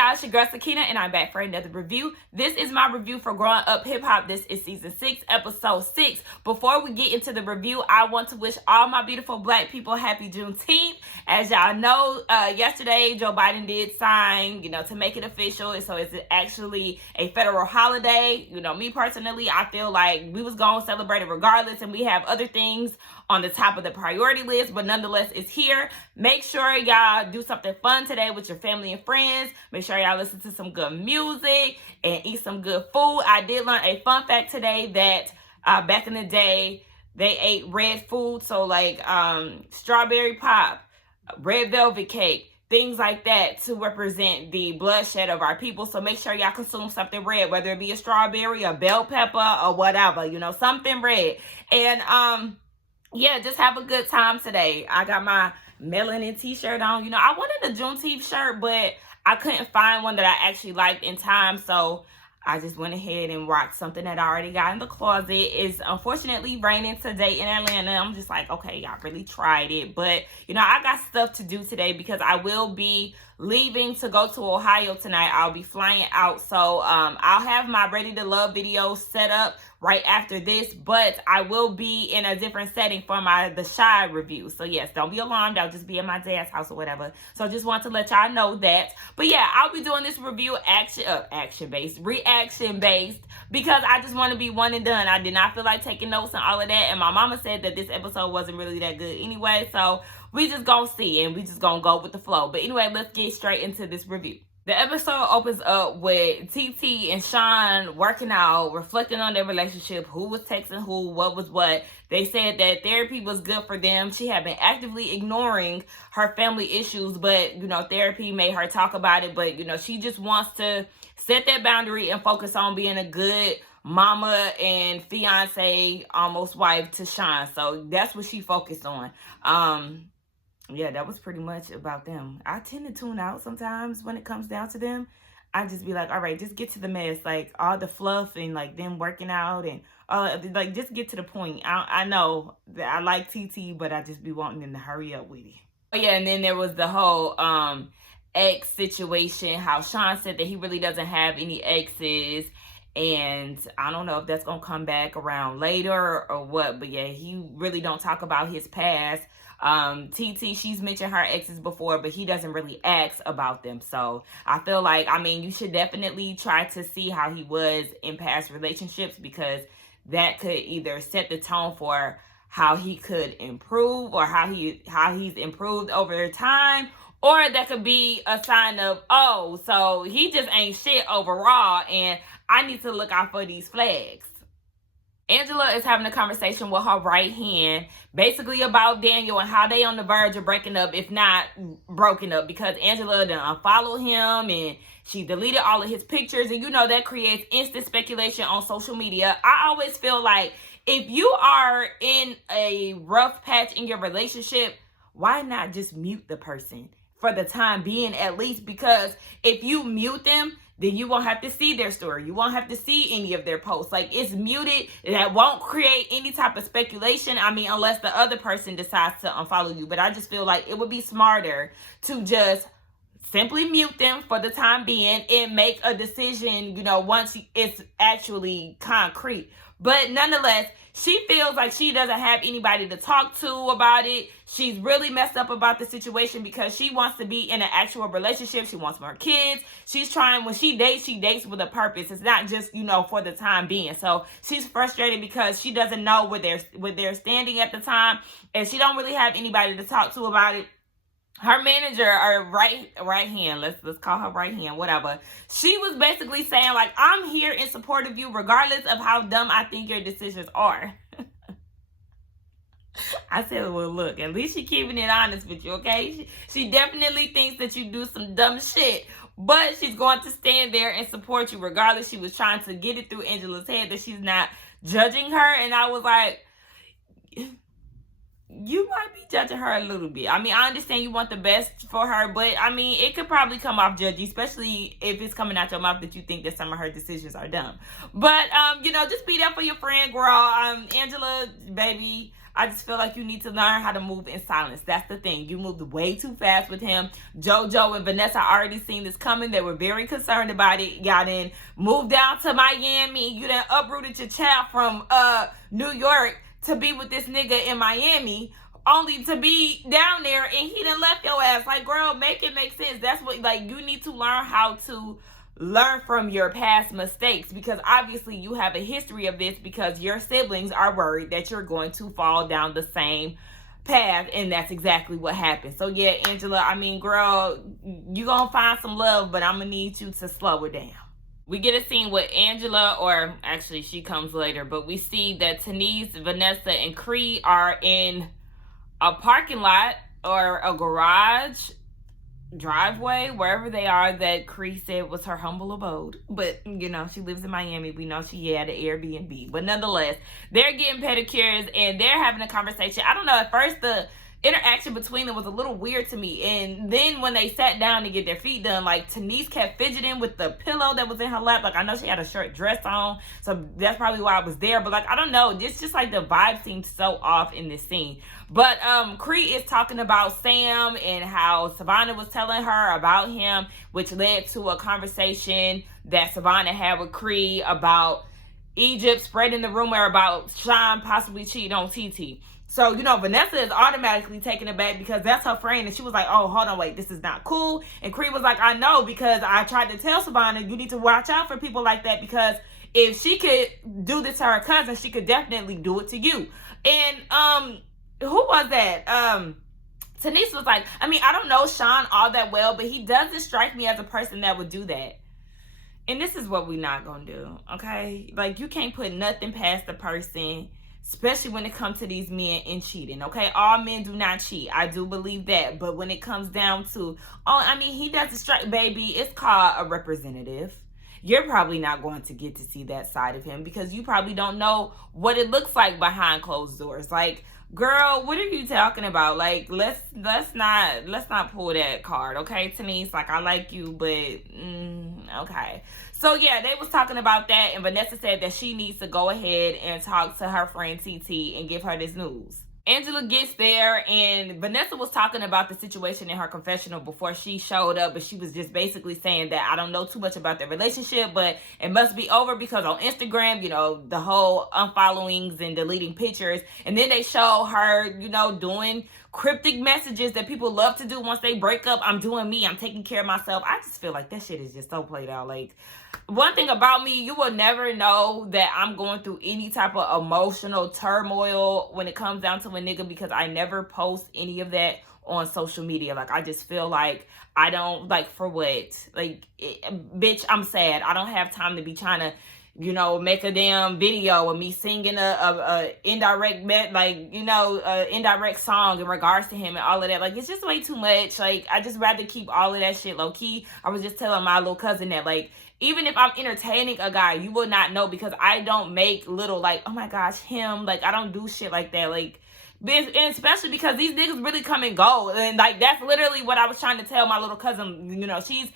y'all, it's your girl Sakina, and I'm back for another review. This is my review for Growing Up Hip Hop. This is season 6, episode 6. Before we get into the review, I want to wish all my beautiful black people happy Juneteenth. As y'all know, yesterday Joe Biden did sign, to make it official, so it's actually a federal holiday. Me personally, I feel like we was gonna celebrate it regardless, and we have other things on the top of the priority list, but nonetheless, it's here. Make sure y'all do something fun today with your family and friends. Make sure y'all listen to some good music and eat some good food. I did learn a fun fact today that back in the day, they ate red food, so like strawberry pop, red velvet cake, things like that, to represent the bloodshed of our people. So make sure y'all consume something red, whether it be a strawberry, a bell pepper, or whatever, something red. And yeah, just have a good time today. I got my melanin t-shirt on. I wanted a Juneteenth shirt, but I couldn't find one that I actually liked in time, so I just went ahead and rocked something that I already got in the closet. It's unfortunately raining today in Atlanta. I'm just like, okay, I really tried it. But, I got stuff to do today because I will be leaving to go to Ohio tonight. I'll be flying out. So I'll have my Ready to Love video set up right after this, but I will be in a different setting for the Shy review. So yes, don't be alarmed. I'll just be at my dad's house or whatever. So I just want to let y'all know that. But yeah, I'll be doing this review reaction-based, because I just want to be one and done. I did not feel like taking notes and all of that, and my mama said that this episode wasn't really that good anyway, so we just gonna see, and we just gonna go with the flow. But anyway, let's get straight into this review. The episode opens up with TT and Sean working out, reflecting on their relationship, who was texting who, what was what. They said that therapy was good for them. She had been actively ignoring her family issues, but, therapy made her talk about it. But, she just wants to set that boundary and focus on being a good mama and fiance, almost wife to Sean. So that's what she focused on. Yeah, that was pretty much about them. I tend to tune out sometimes when it comes down to them. I just be like, all right, just get to the mess. Like, all the fluff and, like, them working out and, like, just get to the point. I know that I like TT, but I just be wanting them to hurry up with it. Oh, yeah, and then there was the whole ex situation, how Sean said that he really doesn't have any exes. And I don't know if that's going to come back around later or what. But, yeah, he really don't talk about his past. TT, she's mentioned her exes before, but he doesn't really ask about them. So I feel like, you should definitely try to see how he was in past relationships, because that could either set the tone for how he could improve, or how he's improved over time, or that could be a sign of, oh, so he just ain't shit overall, and I need to look out for these flags. Angela is having a conversation with her right hand, basically about Daniel and how they on the verge of breaking up, if not broken up, because Angela done unfollowed him and she deleted all of his pictures, and that creates instant speculation on social media. I always feel like if you are in a rough patch in your relationship, why not just mute the person for the time being, at least? Because if you mute them, then you won't have to see their story. You won't have to see any of their posts. Like, it's muted. That won't create any type of speculation. Unless the other person decides to unfollow you. But I just feel like it would be smarter to just simply mute them for the time being and make a decision, once it's actually concrete. But nonetheless, she feels like she doesn't have anybody to talk to about it. She's really messed up about the situation because she wants to be in an actual relationship. She wants more kids. She's trying, when she dates with a purpose. It's not just, for the time being. So she's frustrated because she doesn't know where they're standing at the time, and she don't really have anybody to talk to about it. Her manager, or right hand, let's call her right hand, whatever. She was basically saying, like, I'm here in support of you regardless of how dumb I think your decisions are. I said, well, look, at least she's keeping it honest with you, okay? She definitely thinks that you do some dumb shit, but she's going to stand there and support you regardless. She was trying to get it through Angela's head that she's not judging her, and I was like, you might be judging her a little bit. I understand you want the best for her, but it could probably come off judgy, especially if it's coming out your mouth that you think that some of her decisions are dumb. But just be there for your friend, girl. Angela, baby, I just feel like you need to learn how to move in silence. That's the thing. You moved way too fast with him. JoJo and Vanessa already seen this coming. They were very concerned about it. Y'all then moved down to Miami. You then uprooted your child from New York to be with this nigga in Miami, only to be down there and he done left your ass. Like, girl, make it make sense. That's what, like, you need to learn how to learn from your past mistakes, because obviously you have a history of this, because your siblings are worried that you're going to fall down the same path, and that's exactly what happened. So yeah, Angela, I mean, girl, you gonna find some love, but I'm gonna need you to slow it down. We get a scene with Angela, or actually she comes later, but we see that Tanise, Vanessa, and Cree are in a parking lot or a garage, driveway, wherever they are, that Cree said was her humble abode. But, you know, she lives in Miami. We know she had an Airbnb. But nonetheless, they're getting pedicures and they're having a conversation. I don't know, at first the interaction between them was a little weird to me. And then when they sat down to get their feet done, like, Tanise kept fidgeting with the pillow that was in her lap. Like, I know she had a short dress on, so that's probably why I was there. But, like, I don't know. It's just like the vibe seemed so off in this scene. But Cree is talking about Sam and how Savannah was telling her about him, which led to a conversation that Savannah had with Cree about Egypt spreading the rumor about Sean possibly cheating on TT. So, you know, Vanessa is automatically taken aback because that's her friend. And she was like, oh, hold on, wait, this is not cool. And Cree was like, I know, because I tried to tell Savannah, you need to watch out for people like that, because if she could do this to her cousin, she could definitely do it to you. And who was that? Tanise was like, I mean, I don't know Sean all that well, but he doesn't strike me as a person that would do that. And this is what we're not going to do, okay? Like, you can't put nothing past the person, especially when it comes to these men and cheating, okay? All men do not cheat. I do believe that. But when it comes down to, oh, I mean, he doesn't strike, baby, it's called a representative. You're probably not going to get to see that side of him because you probably don't know what it looks like behind closed doors. Like, girl, what are you talking about? Like, let's not pull that card, okay, Tanise? Like, I like you, but okay. So yeah, they was talking about that, and Vanessa said that she needs to go ahead and talk to her friend TT and give her this news. Angela gets there, and Vanessa was talking about the situation in her confessional before she showed up, but she was just basically saying that I don't know too much about their relationship, but it must be over because on Instagram, you know, the whole unfollowings and deleting pictures, and then they show her, you know, doing cryptic messages that people love to do once they break up. I'm doing me. I'm taking care of myself. I just feel like that shit is just so played out. Like, one thing about me, you will never know that I'm going through any type of emotional turmoil when it comes down to a nigga, because I never post any of that on social media. Like, I just feel like I don't, like, for what? Like, bitch, I'm sad. I don't have time to be trying to, you know, make a damn video of me singing a indirect, like, you know, indirect song in regards to him and all of that. Like, it's just way too much. Like, I just rather keep all of that shit low key. I was just telling my little cousin that, like, even if I'm entertaining a guy, you will not know, because I don't make little, like, oh my gosh, him. Like, I don't do shit like that. Like, and especially because these niggas really come and go. And, like, that's literally what I was trying to tell my little cousin. You know, she's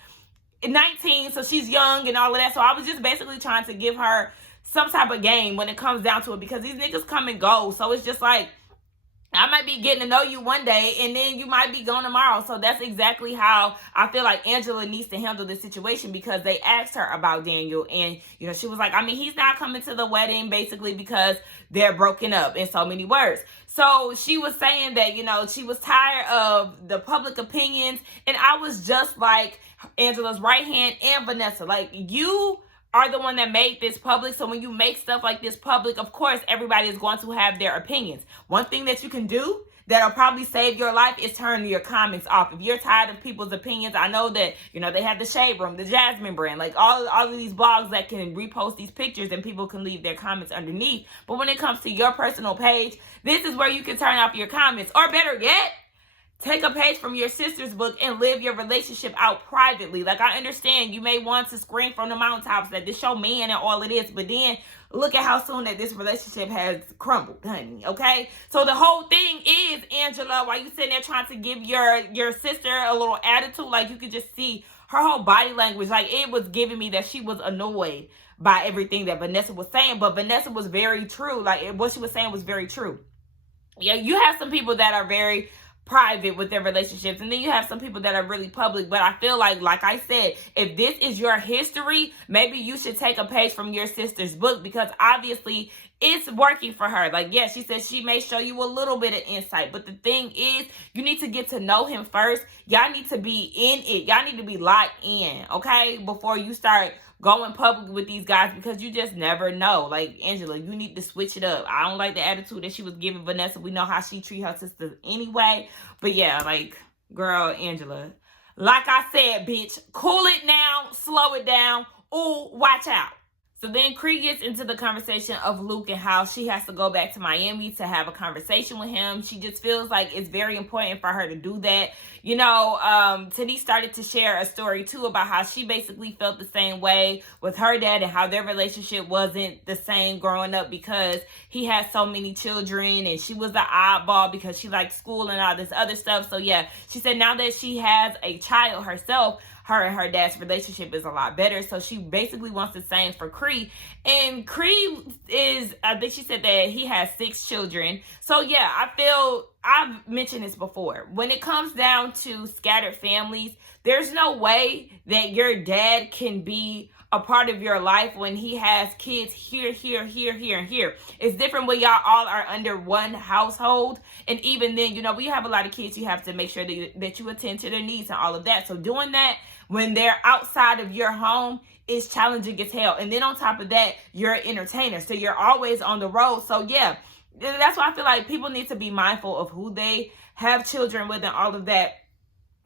19, so she's young and all of that. So I was just basically trying to give her some type of game when it comes down to it, because these niggas come and go. So it's just like, I might be getting to know you one day and then you might be gone tomorrow. So that's exactly how I feel like Angela needs to handle this situation, because they asked her about Daniel, and, you know, she was like, I mean, he's not coming to the wedding basically because they're broken up, in so many words. So she was saying that, you know, she was tired of the public opinions, and I was just like Angela's right hand and Vanessa. Like, you are the one that made this public. So when you make stuff like this public, of course, everybody is going to have their opinions. One thing that you can do that'll probably save your life is turn your comments off. If you're tired of people's opinions, I know that, you know, they have the Shade Room, the Jasmine brand, like all of these blogs that can repost these pictures and people can leave their comments underneath. But when it comes to your personal page, this is where you can turn off your comments. Or better yet, take a page from your sister's book and live your relationship out privately. Like, I understand you may want to scream from the mountaintops that this your man and all it is, but then look at how soon that this relationship has crumbled, honey, okay? So the whole thing is, Angela, while you sitting there trying to give your sister a little attitude, like, you could just see her whole body language. Like, it was giving me that she was annoyed by everything that Vanessa was saying, but Vanessa was very true. Like, what she was saying was very true. Yeah, you have some people that are very private with their relationships, and then you have some people that are really public. But I feel like I said, if this is your history, maybe you should take a page from your sister's book, because obviously it's working for her. Like, yeah, she said she may show you a little bit of insight, but the thing is, you need to get to know him first. Y'all need to be in it. Y'all need to be locked in, okay, before you start going public with these guys, because you just never know. Like, Angela, you need to switch it up. I don't like the attitude that she was giving Vanessa. We know how she treat her sisters anyway. But yeah, like, girl, Angela, like I said, bitch, cool it now, slow it down. Ooh, watch out. So then Cree gets into the conversation of Luke and how she has to go back to Miami to have a conversation with him. She just feels like it's very important for her to do that. You know, Tanice started to share a story too about how she basically felt the same way with her dad, and how their relationship wasn't the same growing up because he had so many children and she was the oddball because she liked school and all this other stuff. So yeah, she said now that she has a child herself, her and her dad's relationship is a lot better. So she basically wants the same for Cree. And Cree is, I think she said that he has 6 children. So yeah, I feel, I've mentioned this before. When it comes down to scattered families, there's no way that your dad can be a part of your life when he has kids here, and here. It's different when y'all all are under one household. And even then, you know, when you have a lot of kids, you have to make sure that you attend to their needs and all of that. So doing that when they're outside of your home is challenging as hell. And then on top of that, you're an entertainer, so you're always on the road. So yeah, that's why I feel like people need to be mindful of who they have children with and all of that.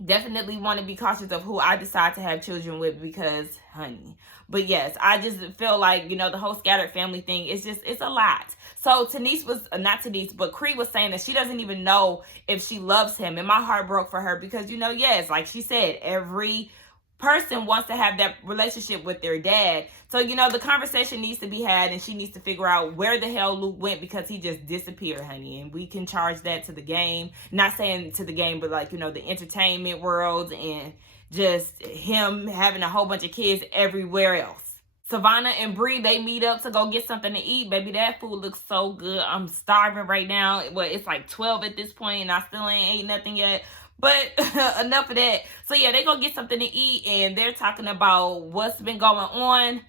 Definitely want to be cautious of who I decide to have children with, because honey. But yes, I just feel like, you know, the whole scattered family thing is just, it's a lot. So Tanice was, not Tanice, but Cree was saying that she doesn't even know if she loves him. And my heart broke for her because, you know, yes, like she said, every person wants to have that relationship with their dad. So, you know, the conversation needs to be had, and she needs to figure out where the hell Luke went, because he just disappeared, honey. And we can charge that to the game. Not saying to the game, but like, you know, the entertainment world, and just him having a whole bunch of kids everywhere else. Savannah and Bree, they meet up to go get something to eat. Baby, that food looks so good. I'm starving right now. Well, it's like 12 at this point, and I still ain't ate nothing yet. But enough of that. So yeah, they go get something to eat, and they're talking about what's been going on.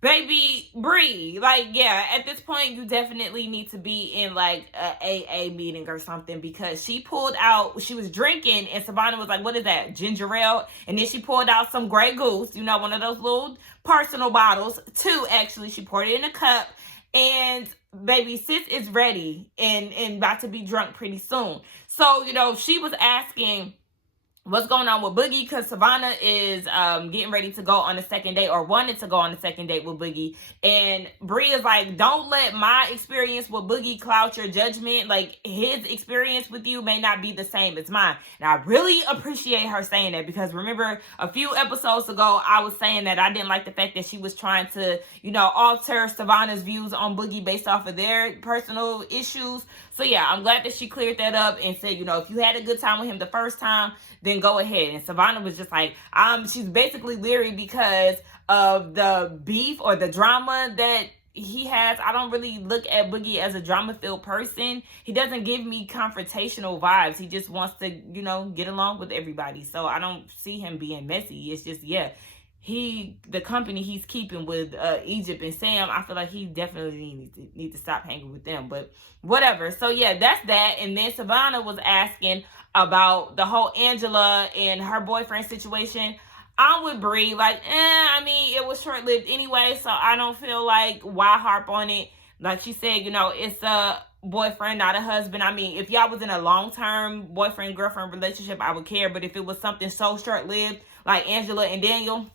Baby, Bree, like, yeah, at this point, you definitely need to be in like a AA meeting or something, because she pulled out, she was drinking, and Savannah was like, what is that, ginger ale? And then she pulled out some Grey Goose, you know, one of those little personal bottles. 2, actually. She poured it in a cup, and baby, sis is ready and about to be drunk pretty soon. So, you know, she was asking what's going on with Boogie, because Savannah is getting ready to go on a second date, or wanted to go on a second date with Boogie. And Bree is like, don't let my experience with Boogie cloud your judgment. Like, his experience with you may not be the same as mine. And I really appreciate her saying that, because remember a few episodes ago, I was saying that I didn't like the fact that she was trying to, you know, alter Savannah's views on Boogie based off of their personal issues. So yeah, I'm glad that she cleared that up and said, you know, if you had a good time with him the first time, then go ahead. And Savannah was just like, she's basically leery because of the beef or the drama that he has. I don't really look at Boogie as a drama-filled person. He doesn't give me confrontational vibes. He just wants to, you know, get along with everybody. So I don't see him being messy. It's just, yeah, the company he's keeping with Egypt and Sam, I feel like he definitely need to stop hanging with them. But whatever. So yeah, that's that. And then Savannah was asking about the whole Angela and her boyfriend situation. I'm with Bree. Like, I mean, it was short-lived anyway, so I don't feel like why harp on it. Like she said, you know, it's a boyfriend, not a husband. I mean, if y'all was in a long-term boyfriend-girlfriend relationship, I would care. But if it was something so short-lived, like Angela and Daniel,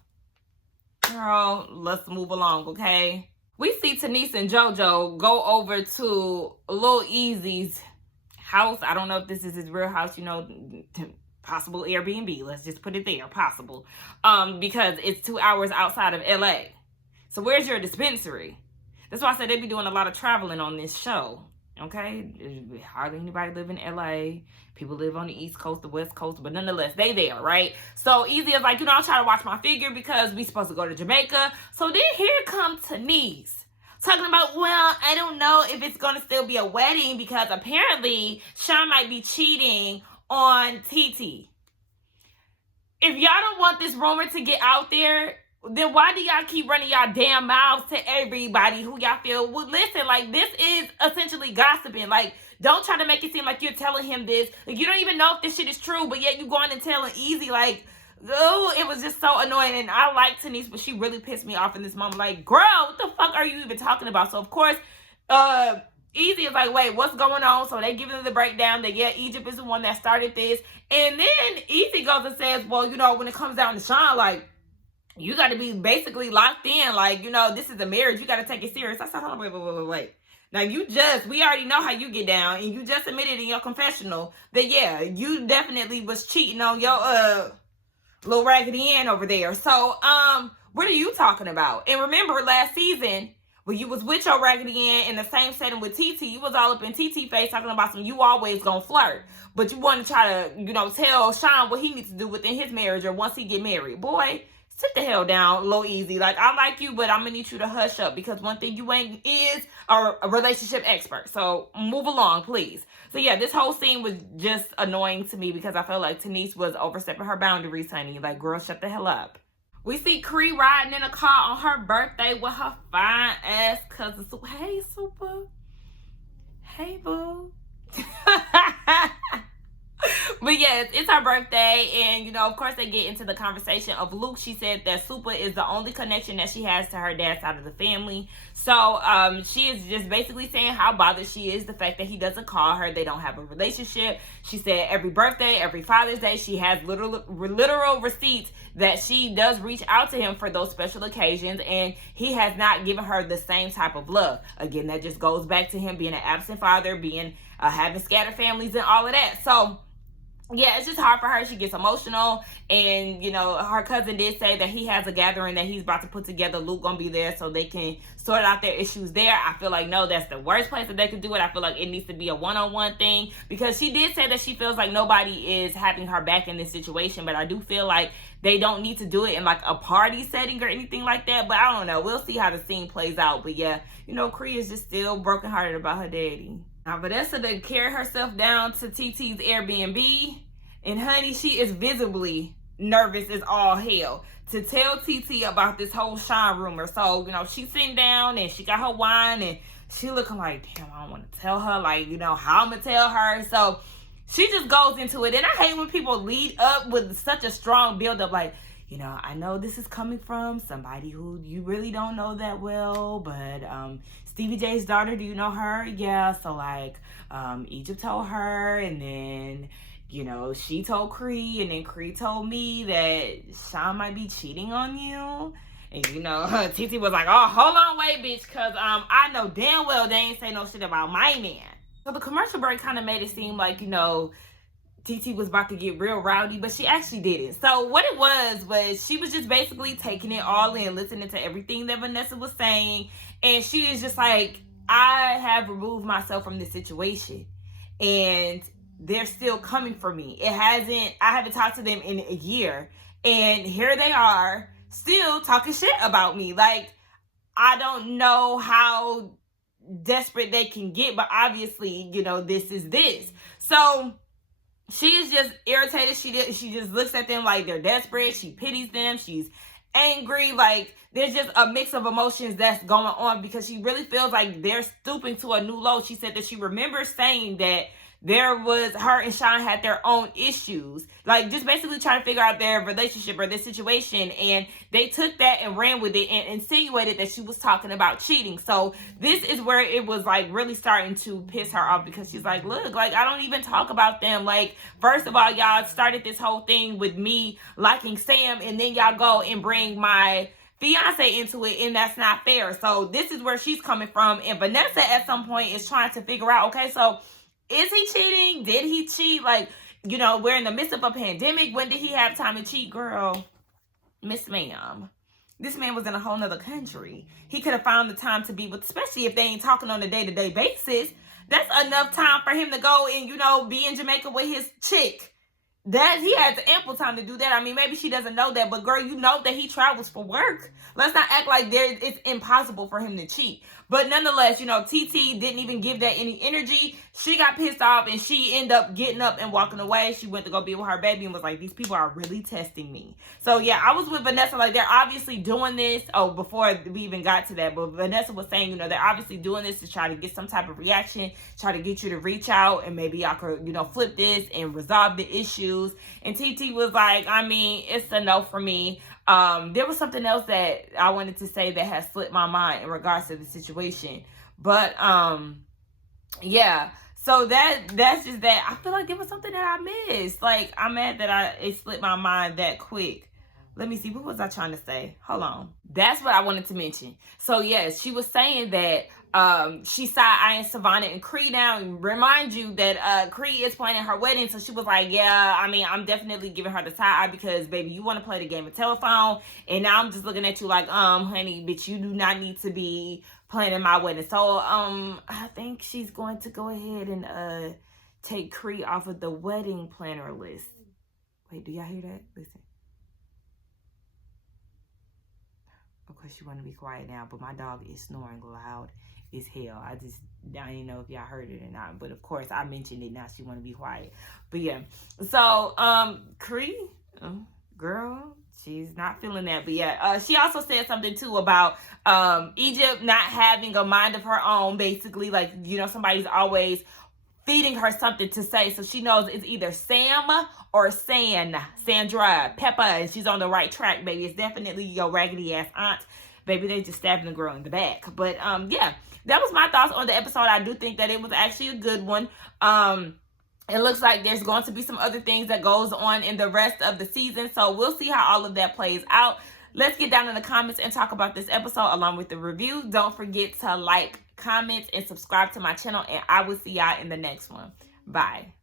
girl, let's move along, okay? We see Tanice and JoJo go over to Lil Easy's house. I don't know if this is his real house, you know, possible Airbnb. Let's just put it there, possible. Because it's 2 hours outside of LA. So where's your dispensary? That's why I said they be doing a lot of traveling on this show. Okay, hardly anybody live in LA. People live on the East Coast, the West Coast, but nonetheless, they there, right? So Easy is like, you know, I'm trying to watch my figure because we supposed to go to Jamaica. So then here comes Tanice. talking about, well, I don't know if it's going to still be a wedding because apparently Sean might be cheating on TT. If y'all don't want this rumor to get out there, then why do y'all keep running y'all damn mouths to everybody who y'all feel would listen? Like, this is essentially gossiping. Like, don't try to make it seem like you're telling him this. Like, you don't even know if this shit is true, but yet you going and telling Easy. Like, oh, it was just so annoying. And I like Tanise, but she really pissed me off in this moment. Like, girl, what the fuck are you even talking about? So, of course, Easy is like, wait, what's going on? So they give them the breakdown that, yeah, Egypt is the one that started this. And then Easy goes and says, well, you know, when it comes down to Sean, like, you got to be basically locked in. Like, you know, this is a marriage. You got to take it serious. I said, hold on, wait. Now, we already know how you get down. And you just admitted in your confessional that, yeah, you definitely was cheating on your little Raggedy Ann over there. So, what are you talking about? And remember last season, when you was with your Raggedy Ann in the same setting with TT, you was all up in TT face talking about some you always gonna flirt. But you want to try to, you know, tell Sean what he needs to do within his marriage or once he get married. Boy, sit the hell down, Lil Easy. Like, I like you, but I'm gonna need you to hush up because one thing you ain't is a relationship expert. So move along, please. So yeah, this whole scene was just annoying to me because I felt like Tanise was overstepping her boundaries, honey. Like, girl, shut the hell up. We see Cree riding in a car on her birthday with her fine ass cousin. Hey, Super. Hey, boo. But yes, it's her birthday, and, you know, of course they get into the conversation of Luke. She said that Super is the only connection that she has to her dad's side of the family. So she is just basically saying how bothered she is the fact that he doesn't call her. They don't have a relationship. She said every birthday, every Father's Day, she has literal receipts that she does reach out to him for those special occasions, and he has not given her the same type of love. Again, that just goes back to him being an absent father, being having scattered families and all of that. So yeah, it's just hard for her. She gets emotional. And, you know, her cousin did say that he has a gathering that he's about to put together. Luke gonna be there so they can sort out their issues there. I feel like, no, that's the worst place that they could do it. I feel like it needs to be a one-on-one thing, because she did say that she feels like nobody is having her back in this situation. But I do feel like they don't need to do it in like a party setting or anything like that. But I don't know. We'll see how the scene plays out. But yeah, you know, Cree is just still brokenhearted about her daddy. Now, Vanessa done carried herself down to TT's Airbnb. And honey, she is visibly nervous as all hell to tell TT about this whole Sean rumor. So, you know, she's sitting down and she got her wine and she looking like, damn, I don't want to tell her, like, you know, how I'm going to tell her. So she just goes into it. And I hate when people lead up with such a strong buildup, like, you know, I know this is coming from somebody who you really don't know that well, but Stevie J's daughter, do you know her? Yeah, so like Egypt told her, and then, you know, she told Cree, and then Cree told me that Sean might be cheating on you. And, you know, TT was like, oh, hold on, wait, bitch, because I know damn well they ain't say no shit about my man. So the commercial break kind of made it seem like, you know, TT was about to get real rowdy, but she actually didn't. So what it was she was just basically taking it all in, listening to everything that Vanessa was saying. And she is just like, I have removed myself from this situation, and they're still coming for me. I haven't talked to them in a year, and here they are still talking shit about me. Like, I don't know how desperate they can get, but obviously, you know, this is this. So she is just irritated. She just looks at them like they're desperate. She pities them. She's angry. Like, there's just a mix of emotions that's going on, because she really feels like they're stooping to a new low. She said that she remembers saying that her and Sean had their own issues, like just basically trying to figure out their relationship or their situation, and they took that and ran with it and insinuated that she was talking about cheating. So this is where it was like really starting to piss her off, because she's like, look, like, I don't even talk about them. Like, first of all, y'all started this whole thing with me liking Sam, and then y'all go and bring my fiance into it, and that's not fair. So this is where she's coming from. And Vanessa at some point is trying to figure out, okay, so is he cheating? Did he cheat? Like, you know, we're in the midst of a pandemic. When did he have time to cheat? Girl, Miss Ma'am, this man was in a whole nother country. He could have found the time to be with, especially if they ain't talking on a day-to-day basis. That's enough time for him to go and, you know, be in Jamaica with his chick. that he has ample time to do that. I mean, maybe she doesn't know that, but girl, you know that he travels for work. Let's not act like it's impossible for him to cheat. But nonetheless, you know, TT didn't even give that any energy. She got pissed off and she ended up getting up and walking away. She went to go be with her baby and was like, these people are really testing me. So yeah, I was with Vanessa, like they're obviously doing this. Oh, before we even got to that, but Vanessa was saying, you know, they're obviously doing this to try to get some type of reaction, try to get you to reach out, and maybe y'all could, you know, flip this and resolve the issue. And TT was like, I mean, it's a no for me. There was something else that I wanted to say that has slipped my mind in regards to the situation. But yeah. So that's just that. I feel like there was something that I missed. Like, I'm mad that it slipped my mind that quick. Let me see. What was I trying to say? Hold on. That's what I wanted to mention. So yes, she was saying that she side-eyeing Savannah and Cree now. And remind you that Cree is planning her wedding. So she was like, yeah, I mean, I'm definitely giving her the side-eye because, baby, you want to play the game of telephone. And now I'm just looking at you like, honey, bitch, you do not need to be planning my wedding. So I think she's going to go ahead and take Cree off of the wedding planner list. Wait, do y'all hear that? Listen. Because she want to be quiet now, but my dog is snoring loud as hell. I didn't know if y'all heard it or not, but of course I mentioned it. Now she want to be quiet. But yeah, so Cree, girl, she's not feeling that. But yeah, she also said something too about Egypt not having a mind of her own. Basically, like, you know, somebody's always feeding her something to say, so she knows it's either Sam or Sandra Peppa, and she's on the right track, baby. It's definitely your raggedy ass aunt, baby. They just stabbing the girl in the back. But yeah, that was my thoughts on the episode. I do think that it was actually a good one. It looks like there's going to be some other things that goes on in the rest of the season, so we'll see how all of that plays out. Let's get down in the comments and talk about this episode along with the review. Don't forget to like, comment, and subscribe to my channel, and I will see y'all in the next one. Bye.